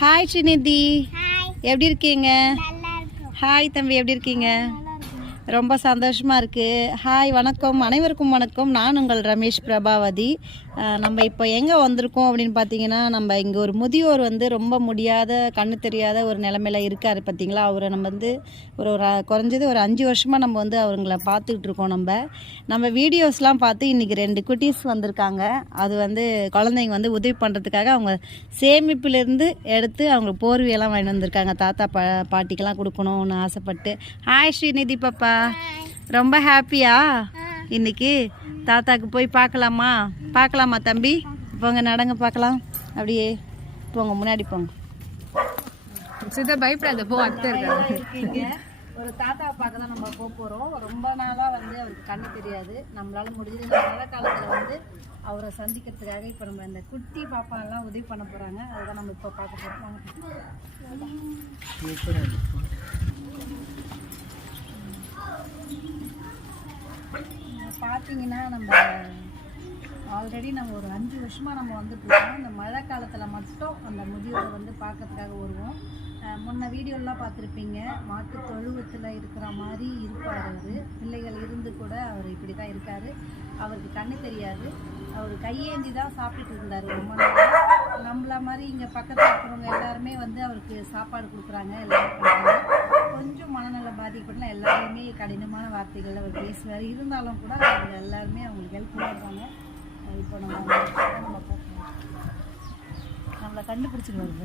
Hi Srinidhi எப்படி இருக்கீங்க? Hi தம்பி எப்படி இருக்கீங்க? ரொம்ப சந்தோஷமாக இருக்குது ஹாய் வணக்கம். அனைவருக்கும் வணக்கம். நான் உங்கள் ரமேஷ் பிரபாவதி. நம்ம இப்போ எங்கே வந்திருக்கோம் அப்படின்னு பார்த்தீங்கன்னா நம்ம இங்கே ஒரு முதியோர் வந்து ரொம்ப முடியாத கண்ணு தெரியாத ஒரு நிலமையில இருக்கார் பார்த்தீங்களா அவரை நம்ம வந்து ஒரு ஒரு குறைஞ்சது ஒரு அஞ்சு வருஷமாக நம்ம வந்து அவங்கள பார்த்துக்கிட்டு இருக்கோம் நம்ம. நம்ம வீடியோஸ்லாம் பார்த்து இன்றைக்கி ரெண்டு குட்டீஸ் வந்திருக்காங்க. அது வந்து குழந்தைங்க வந்து உதவி பண்ணுறதுக்காக அவங்க சேமிப்பிலிருந்து எடுத்து அவங்க போர்வையெல்லாம் வாங்கிட்டு வந்திருக்காங்க. தாத்தா பா பாட்டிக்கெல்லாம் கொடுக்கணும்னு ஆசைப்பட்டு. ஹாய் ஸ்ரீநிதி பாப்பா. ரொம்ப ஹாப்பியா? இன்னைக்கு தாத்தாக்கு போய் பார்க்கலாமா? பார்க்கலாமா தம்பி? போங்க நடங்க பார்க்கலாம். அப்படியே போங்க முன்னாடி போங்க. சிதா பயப்படாத போ அத்தை ஒரு தாத்தாவை பார்க்க தான் நம்ம போக போகிறோம் ரொம்ப நாளாக வந்து அவருக்கு கண்ணு தெரியாது. நம்மளால முடிஞ்சது இந்த மழை காலத்தில் வந்து அவரை சந்திக்கிறதுக்காக இப்போ நம்ம இந்த குட்டி பாப்பாலாம் உதவி பண்ண போகிறாங்க அதுதான் நம்ம இப்போ பார்க்க போகிறோம் பார்த்தீங்கன்னா நம்ம ஆல்ரெடி நம்ம ஒரு அஞ்சு வருஷமாக நம்ம வந்துட்டு இருக்கோம். இந்த மழை காலத்தில் மட்டும் அந்த முதியோரை வந்து பார்க்கறதுக்காக வருவோம். முன்ன வீடியோலாம் பார்த்துருப்பீங்க. மாட்டு தொழுவத்தில் இருக்கிற மாதிரி இருப்பார் அவர். பிள்ளைகள் இருந்து கூட அவர் இப்படி தான் இருக்கார். அவருக்கு கண்ணு தெரியாது. அவர் கையேந்தி தான் சாப்பிட்டுட்டு இருந்தார் ரொம்ப நாள். நம்மள மாதிரி இங்கே பக்கத்தில் இருக்கிறவங்க எல்லாருமே வந்து அவருக்கு சாப்பாடு கொடுக்குறாங்க எல்லாரும் கடினமான வார்த்தைகள் அவர் பேசுவார். இருந்தாலும் கூட அவங்க எல்லாருமே அவங்களுக்கு ஹெல்ப்ஃபுல்லாக இருப்பாங்க இப்போ நம்ம நம்ம நம்மளை கண்டுபிடிச்சிருவாங்க